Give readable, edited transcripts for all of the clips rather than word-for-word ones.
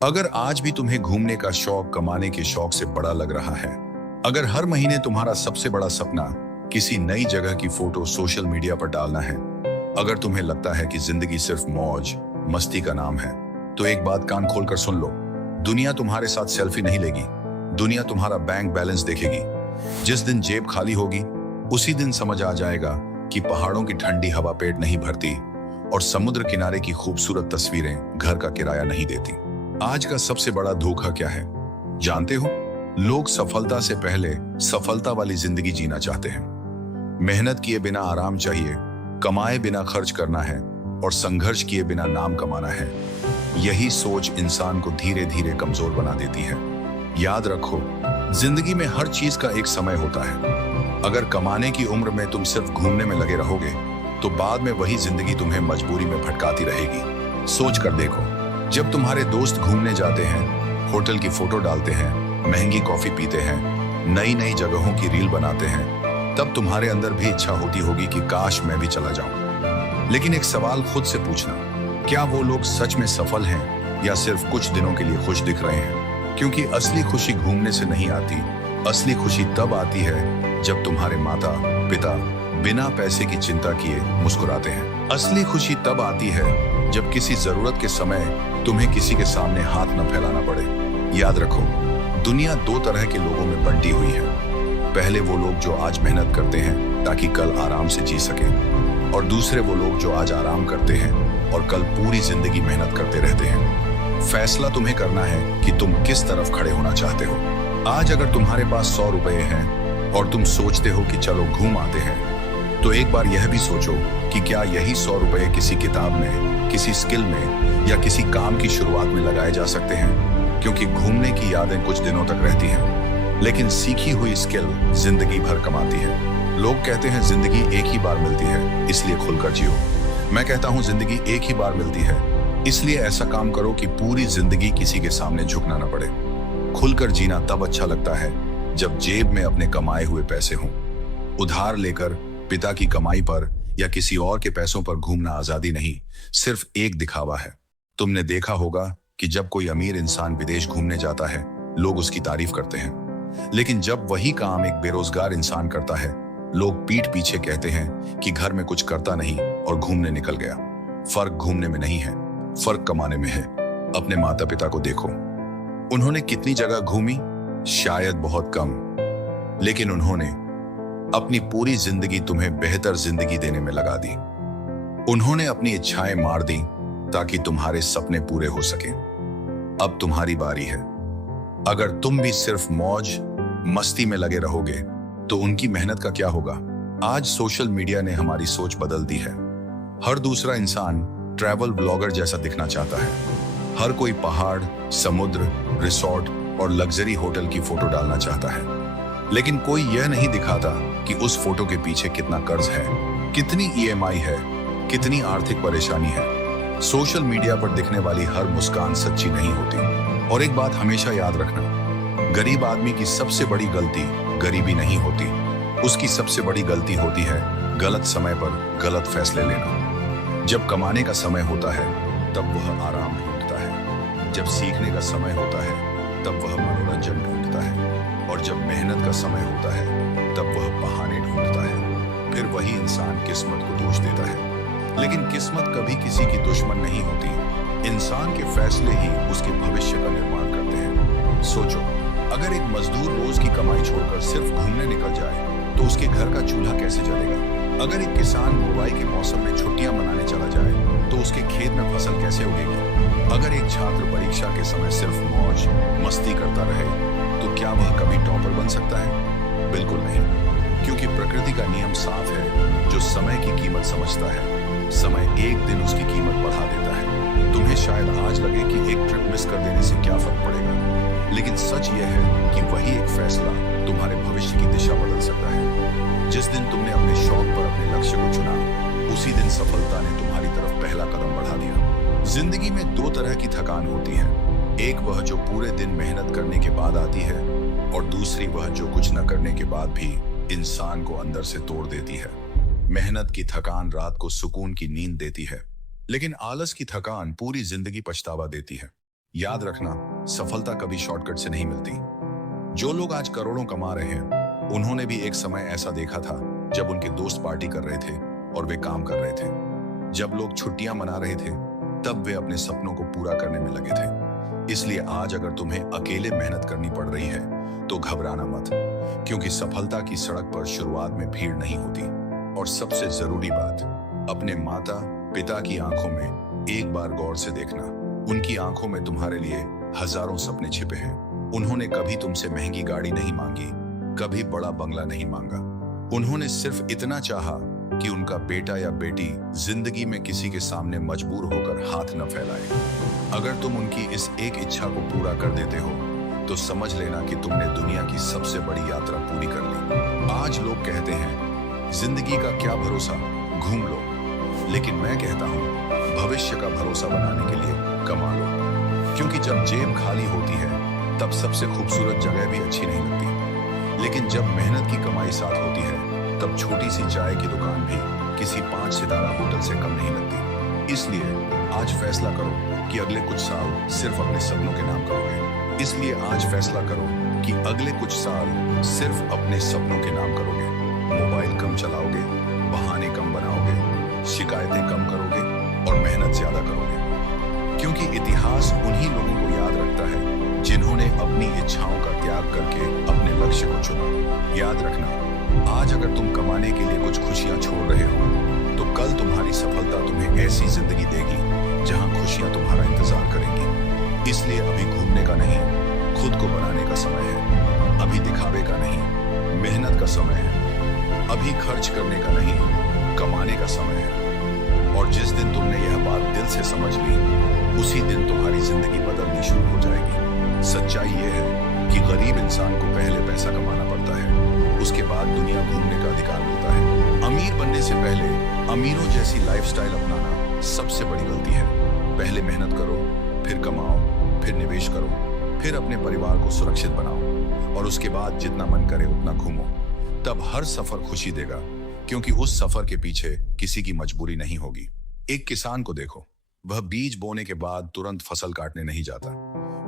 अगर आज भी तुम्हें घूमने का शौक कमाने के शौक से बड़ा लग रहा है, अगर हर महीने तुम्हारा सबसे बड़ा सपना किसी नई जगह की फोटो सोशल मीडिया पर डालना है, अगर तुम्हें लगता है कि जिंदगी सिर्फ मौज मस्ती का नाम है, तो एक बात कान खोलकर सुन लो। दुनिया तुम्हारे साथ सेल्फी नहीं लेगी, दुनिया तुम्हारा बैंक बैलेंस देखेगी। जिस दिन जेब खाली होगी, उसी दिन समझ आ जाएगा कि पहाड़ों की ठंडी हवा पेट नहीं भरती और समुद्र किनारे की खूबसूरत तस्वीरें घर का किराया नहीं देती। आज का सबसे बड़ा धोखा क्या है जानते हो? लोग सफलता से पहले सफलता वाली जिंदगी जीना चाहते हैं। मेहनत किए बिना आराम चाहिए, कमाए बिना खर्च करना है और संघर्ष किए बिना नाम कमाना है। यही सोच इंसान को धीरे धीरे कमजोर बना देती है। याद रखो, जिंदगी में हर चीज का एक समय होता है। अगर कमाने की उम्र में तुम सिर्फ घूमने में लगे रहोगे, तो बाद में वही जिंदगी तुम्हें मजबूरी में भटकाती रहेगी। सोच कर देखो, जब तुम्हारे दोस्त घूमने जाते हैं, होटल की फोटो डालते हैं, महंगी कॉफी पीते हैं, नई नई जगहों की रील बनाते हैं, तब तुम्हारे अंदर भी इच्छा होती होगी कि काश मैं भी चला जाऊं। लेकिन एक सवाल खुद से पूछना, क्या वो लोग सच में सफल हैं या सिर्फ कुछ दिनों के लिए खुश दिख रहे हैं? क्योंकि असली खुशी घूमने से नहीं आती, असली खुशी तब आती है जब तुम्हारे माता पिता बिना पैसे की चिंता किए मुस्कुराते हैं। असली खुशी तब आती है जब किसी जरूरत के समय तुम्हें किसी के सामने हाथ न फैलाना पड़े। याद रखो, दुनिया दो तरह के लोगों में बंटी हुई है। पहले वो लोग जो आज मेहनत करते हैं ताकि कल आराम से जी सकें, और दूसरे वो लोग जो आज आराम करते हैं और कल पूरी जिंदगी मेहनत करते रहते हैं। फैसला तुम्हें करना है कि तुम किस तरफ खड़े होना चाहते हो। आज अगर तुम्हारे पास 100 रुपए हैं और तुम सोचते हो कि चलो घूम आते हैं, तो एक बार यह भी सोचो कि क्या यही 100 रुपए किसी किताब में, किसी स्किल में या किसी काम की शुरुआत में लगाए जा सकते हैं? क्योंकि घूमने की यादें कुछ दिनों तक रहती हैं, लेकिन सीखी हुई स्किल जिंदगी भर कमाती है। लोग कहते हैं जिंदगी एक ही बार मिलती है, इसलिए खुलकर जियो। मैं कहता हूं जिंदगी एक ही बार मिलती है, इसलिए ऐसा काम करो कि पूरी जिंदगी किसी के सामने झुकना न पड़े। खुलकर जीना तब अच्छा लगता है जब जेब में अपने कमाए हुए पैसे हों। उधार लेकर, पिता की कमाई पर या किसी और के पैसों पर घूमना आजादी नहीं, सिर्फ एक दिखावा है। तुमने देखा होगा कि जब कोई अमीर इंसान विदेश घूमने जाता है, लोग उसकी तारीफ करते हैं, लेकिन जब वही काम एक बेरोजगार इंसान करता है, लोग पीठ पीछे कहते हैं कि घर में कुछ करता नहीं और घूमने निकल गया। फर्क घूमने में नहीं है, फर्क कमाने में है। अपने माता पिता को देखो, उन्होंने कितनी जगह घूमी? शायद बहुत कम, लेकिन उन्होंने अपनी पूरी जिंदगी तुम्हें बेहतर जिंदगी देने में लगा दी। उन्होंने अपनी इच्छाएं मार दी ताकि तुम्हारे सपने पूरे हो सके। अब तुम्हारी बारी है। अगर तुम भी सिर्फ मौज मस्ती में लगे रहोगे, तो उनकी मेहनत का क्या होगा? आज सोशल मीडिया ने हमारी सोच बदल दी है। हर दूसरा इंसान ट्रैवल ब्लॉगर जैसा दिखना चाहता है। हर कोई पहाड़, समुद्र, रिसोर्ट और लग्जरी होटल की फोटो डालना चाहता है, लेकिन कोई यह नहीं दिखाता कि उस फोटो के पीछे कितना कर्ज है, कितनी ईएमआई है, कितनी आर्थिक परेशानी है। सोशल मीडिया पर दिखने वाली हर मुस्कान सच्ची नहीं होती। और एक बात हमेशा याद रखना, गरीब आदमी की सबसे बड़ी गलती गरीबी नहीं होती, उसकी सबसे बड़ी गलती होती है गलत समय पर गलत फैसले लेना। जब कमाने का समय होता है, तब वह आराम ढूंढता है। जब सीखने का समय होता है, तब वह मनोरंजन ढूंढता है। और जब मेहनत का समय होता है, तब वह बहाने ढूंढता है। फिर वही इंसान किस्मत को दोष देता है, लेकिन किस्मत कभी किसी की दुश्मन नहीं होती। इंसान के फैसले ही उसके भविष्य का निर्माण करते हैं। सोचो, अगर एक मजदूर रोज की कमाई छोड़कर सिर्फ घूमने निकल जाए, तो उसके घर का चूल्हा कैसे जलेगा? अगर एक किसान बुवाई के मौसम में छुट्टियां मनाने चला जाए, तो उसके खेत में फसल कैसे उगेगी? अगर एक छात्र परीक्षा के समय सिर्फ मौज मस्ती करता रहे, तो क्या वह कभी टॉपर बन सकता है? बिल्कुल नहीं, क्योंकि प्रकृति का नियम साफ है, जो समय की कीमत समझता है, समय एक दिन उसकी कीमत बढ़ा देता है। तुम्हें शायद आज लगे कि एक ट्रिप मिस कर देने से क्या फर्क पड़ेगा, लेकिन सच यह है कि वही एक फैसला तुम्हारे भविष्य की दिशा बदल सकता है। जिस दिन तुमने अपने शौक पर अपने लक्ष्य को चुना, उसी दिन सफलता ने तुम्हारी तरफ पहला कदम बढ़ा दिया। जिंदगी में दो तरह की थकान होती है, एक वह जो पूरे दिन मेहनत करने के बाद आती है, और दूसरी वह जो कुछ न करने के बाद भी इंसान को अंदर से तोड़ देती है। मेहनत की थकान रात को सुकून की नींद देती है, लेकिन आलस की थकान पूरी जिंदगी पछतावा देती है। याद रखना, सफलता कभी शॉर्टकट से नहीं मिलती। जो लोग आज करोड़ों कमा रहे हैं, उन्होंने भी एक समय ऐसा देखा था जब उनके दोस्त पार्टी कर रहे थे और वे काम कर रहे थे। जब लोग छुट्टियां मना रहे थे, तब वे अपने सपनों को पूरा करने में लगे थे। इसलिए आज अगर तुम्हें अकेले मेहनत करनी पड़ रही है, तो घबराना मत, क्योंकि सफलता की सड़क पर शुरुआत में भीड़ नहीं होती। और सबसे जरूरी बात, अपने माता पिता की आंखों में एक बार गौर से देखना। उनकी आंखों में तुम्हारे लिए हजारों सपने छिपे हैं। उन्होंने कभी तुमसे महंगी गाड़ी नहीं मांगी, कभी बड़ा बंगला नहीं मांगा। उन्होंने सिर्फ इतना चाहा कि उनका बेटा या बेटी जिंदगी में किसी के सामने मजबूर होकर हाथ न फैलाए। अगर तुम उनकी इस एक इच्छा को पूरा कर देते हो, तो समझ लेना कि तुमने दुनिया की सबसे बड़ी यात्रा पूरी कर ली। आज लोग कहते हैं, जिंदगी का क्या भरोसा, घूम लो। लेकिन मैं कहता हूं, भविष्य का भरोसा बनाने के लिए कमा लो। क्योंकि जब जेब खाली होती है, तब सबसे खूबसूरत जगह भी अच्छी नहीं लगती। लेकिन जब मेहनत की कमाई साथ होती है, तब छोटी सी चाय की दुकान भी किसी 5 सितारा होटल से कम नहीं लगती। इसलिए आज फैसला करो कि अगले कुछ साल सिर्फ अपने सपनों के नाम करोगे। इसलिए आज फैसला करो कि अगले कुछ साल सिर्फ अपने सपनों के नाम करोगे। मोबाइल कम चलाओगे, बहाने कम बनाओगे, शिकायतें कम करोगे और मेहनत ज्यादा करोगे। क्योंकि इतिहास उन्हीं लोगों को याद रखता है जिन्होंने अपनी इच्छाओं का त्याग करके अपने लक्ष्य को चुना। याद रखना, आज अगर तुम कमाने के लिए कुछ खुशियां छोड़ रहे हो, तो कल तुम्हारी सफलता तुम्हें ऐसी जिंदगी देगी जहां खुशियां तुम्हारा इंतजार करेंगी। इसलिए अभी घूमने का नहीं, खुद को बनाने का समय है। अभी दिखावे का नहीं, मेहनत का समय है। अभी खर्च करने का नहीं, कमाने का समय है। और जिस दिन तुमने यह बात दिल से समझ ली, उसी दिन तुम्हारी जिंदगी बदलनी शुरू हो जाएगी। सच्चाई यह है कि गरीब इंसान को पहले पैसा कमाना पड़ता है, उसके बाद दुनिया घूमने का अधिकार मिलता है। अमीर बनने से पहले अमीरों जैसी लाइफस्टाइल अपनाना सबसे बड़ी गलती है। पहले मेहनत करो, फिर कमाओ, फिर निवेश करो, फिर अपने परिवार को सुरक्षित बनाओ, और उसके बाद जितना मन करे उतना घूमो। तब हर सफर खुशी देगा, क्योंकि उस सफर के पीछे किसी की मजबूरी नहीं होगी। एक किसान को देखो, वह बीज बोने के बाद तुरंत फसल काटने नहीं जाता।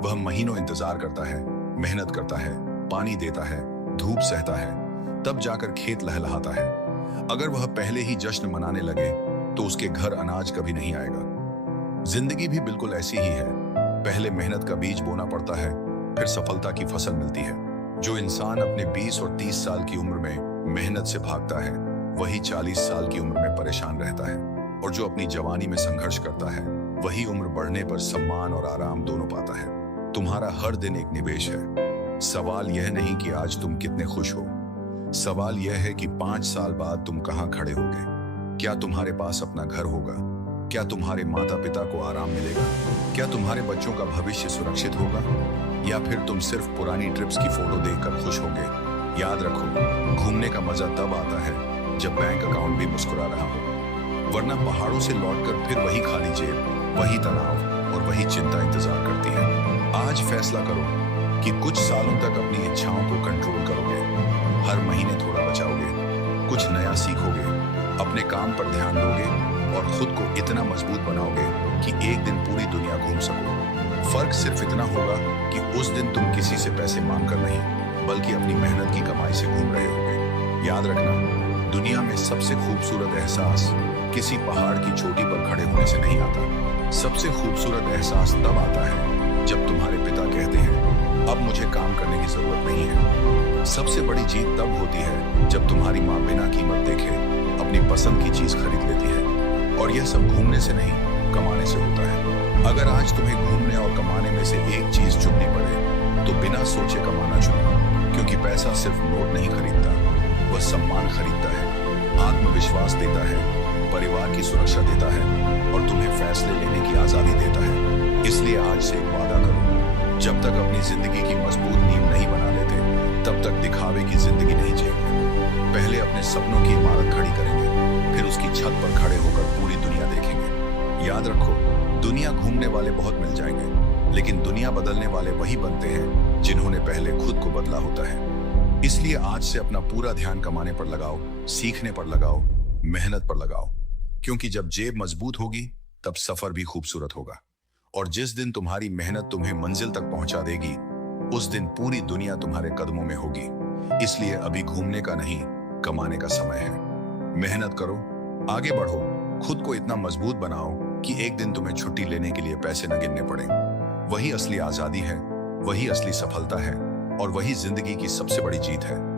वह महीनों इंतजार करता है, मेहनत करता है, पानी देता है, धूप सहता है, तब जाकर खेत लहलहाता है। अगर वह पहले ही जश्न मनाने लगे, तो उसके घर अनाज कभी नहीं आएगा। जिंदगी भी बिल्कुल ऐसी ही है। पहले मेहनत का बीज बोना पड़ता है, फिर सफलता की फसल मिलती है। जो इंसान अपने 20 और 30 साल की उम्र में मेहनत से भागता है, वही 40 साल की उम्र में परेशान रहता है। और जो अपनी जवानी में संघर्ष करता है, वही उम्र बढ़ने पर सम्मान और आराम दोनों पाता है। तुम्हारा हर दिन एक निवेश है। सवाल यह नहीं कि आज तुम कितने खुश हो, सवाल यह है कि 5 साल बाद तुम कहां खड़े होगे। क्या तुम्हारे पास अपना घर होगा? क्या तुम्हारे माता पिता को आराम मिलेगा? क्या तुम्हारे बच्चों का भविष्य सुरक्षित होगा? या फिर तुम सिर्फ पुरानी ट्रिप्स की फोटो देखकर खुश होगे? याद रखो, घूमने का मजा तब आता है जब बैंक अकाउंट भी मुस्कुरा रहा हो, वरना पहाड़ों से लौटकर फिर वही खाली जेब, वही तनाव और वही चिंता इंतजार करती है। आज फैसला करो कि कुछ सालों तक अपनी इच्छाओं को कंट्रोल करोगे, हर महीने थोड़ा बचाओगे, कुछ नया सीखोगे, अपने काम पर ध्यान दोगे और खुद को इतना मजबूत बनाओगे कि एक दिन पूरी दुनिया घूम सको। फर्क सिर्फ इतना होगा कि उस दिन तुम किसी से पैसे मांगकर नहीं, बल्कि अपनी मेहनत की कमाई से घूम रहे होगे। याद रखना, दुनिया में सबसे खूबसूरत एहसास किसी पहाड़ की चोटी पर खड़े होने से नहीं आता। सबसे खूबसूरत एहसास तब आता है जब तुम्हारे पिता कहते हैं, अब मुझे काम करने की जरूरत नहीं है। सबसे बड़ी जीत तब होती है जब तुम्हारी माँ बिना कीमत देखे अपनी पसंद की चीज खरीद लेती है। और यह सब घूमने से नहीं, कमाने से होता है। अगर आज तुम्हें घूमने और कमाने में से एक चीज चुननी पड़े, तो बिना सोचे कमाना चुनो, क्योंकि पैसा सिर्फ नोट नहीं खरीदता, वह सम्मान खरीदता है, आत्मविश्वास देता है, परिवार की सुरक्षा देता है और तुम्हें फैसले लेने की आजादी देता है। इसलिए आज से एक वादा करो, जब तक अपनी जिंदगी की मजबूत नींव नहीं बना लेते, तब तक दिखावे की जिंदगी नहीं जिएंगे। पहले अपने सपनों की इमारत खड़ी करेंगे, फिर उसकी छत पर खड़े होकर पूरी दुनिया देखेंगे। याद रखो, दुनिया घूमने वाले बहुत मिल जाएंगे, लेकिन दुनिया बदलने वाले वही बनते हैं जिन्होंने पहले खुद को बदला होता है। इसलिए आज से अपना पूरा ध्यान कमाने पर लगाओ, सीखने पर लगाओ, मेहनत पर लगाओ, क्योंकि जब जेब मजबूत होगी, तब सफर भी खूबसूरत होगा। और जिस दिन तुम्हारी मेहनत तुम्हें मंजिल तक पहुंचा देगी, उस दिन पूरी दुनिया तुम्हारे कदमों में होगी। इसलिए अभी घूमने का नहीं, कमाने का समय है। मेहनत करो, आगे बढ़ो, खुद को इतना मजबूत बनाओ कि एक दिन तुम्हें छुट्टी लेने के लिए पैसे न गिनने पड़े। वही असली आजादी है, वही असली सफलता है और वही जिंदगी की सबसे बड़ी जीत है।